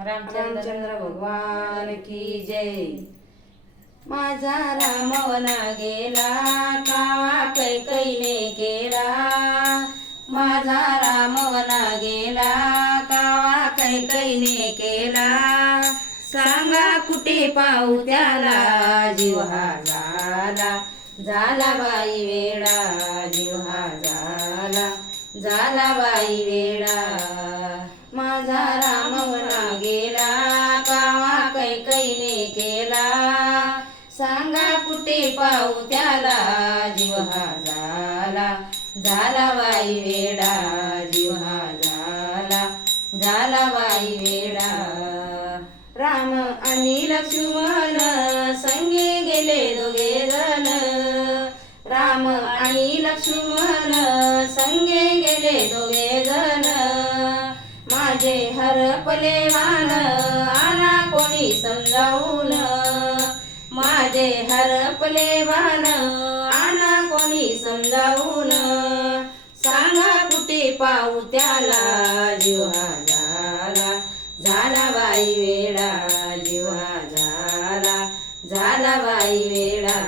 रामचंद्र भगवान की जय। माझा राम वना गेला कावा कैकईने केला, माझा राम वना गेला कावा कैकईने केला, सांगा कुठे पाहू त्याला जीव हा झाला, झाला बाई वेडा जीव हा झाला, झाला बाई वेडा। माझा राम वना गेला कावा कैकईने केला, सांगा कुठे पाहू त्याला जीव हा झाला, झाला बाई वेडा जीव हा झाला, झाला बाई वेडा। राम आणि लक्ष्मण संगे गेले दोघे जण, राम आणि लक्ष्मण संगे गेले दोघे जण, माझे हरपले वान आना कोणी समजावून, माझे हरपले वान आना कोणी समजावून, सांगा कुठे पाहू त्याला जीव हा झाला, झाला बाई वेडा जीव हा झाला, झाला बाई वेडा।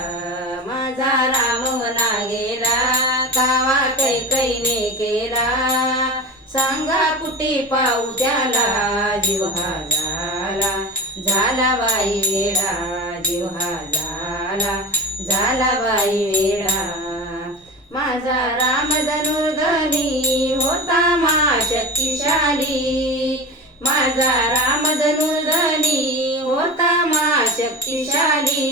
माझा राम वना गेला कावा कैकईने केला, सांगा कुठे पाहू त्याला जीव हा झाला, झाला बाई वेडा जीव हा झाला, झाला बाई वेडा। माझा राम धनुर्धनी होता महाशक्तिशाली, माझा राम धनुर्धनी होता महाशक्तिशाली,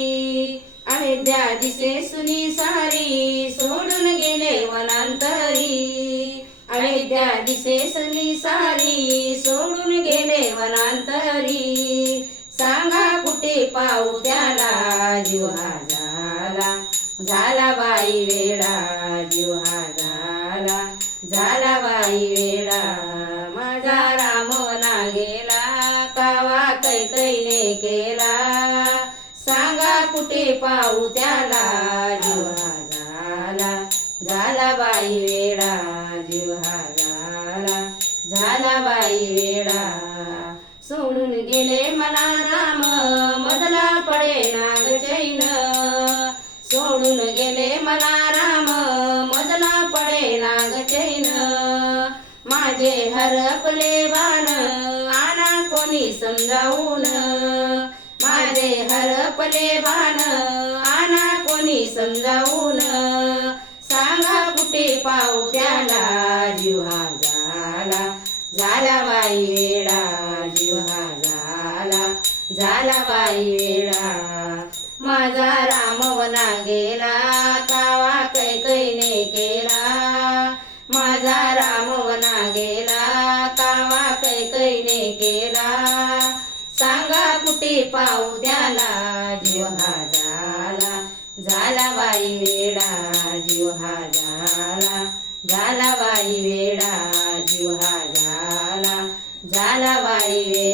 अयोध्या दिसे सुनी सारी सोडून गेले वनांतरी, अयोध्या दिसे सुनी सारी सोडून गेले वनांतरी, सांगा कुठे पाहू त्याला जीव हा झाला, झाला बाई वेडा जीव हा झाला, झाला बाई वेडा। माझा राम वना गेला कावा कैकईने केला, सांगा कुठे पाहू त्याला जीव हा झाला, झाला बाई वेडा जीव हा झाला, झाला बाई वेडा। सोडून गेले मला राम मधला पडे नाग चैन, सोडून गेले मला राम मधला पडे नाग चैन, माझे हरपले बाण आना कोणी समजावून, माझे हरपले बाण आना कोणी समजावून, सांगा कुठे पाहू त्याला जीव हा झाला, झाला बाई वेडा जीव हा झाला, झाला बाई वेडा। माझा राम वना गेला कावा कैकईने केला, माझा राम वना गेला कावा कैकईने केला, सांगा कुठे पाहू त्याला जीव हा झाला, झाला बाई वेडा जीव हा झाला, झाला बाई वेडा जीव हा झाला, झाला बाई वेडा।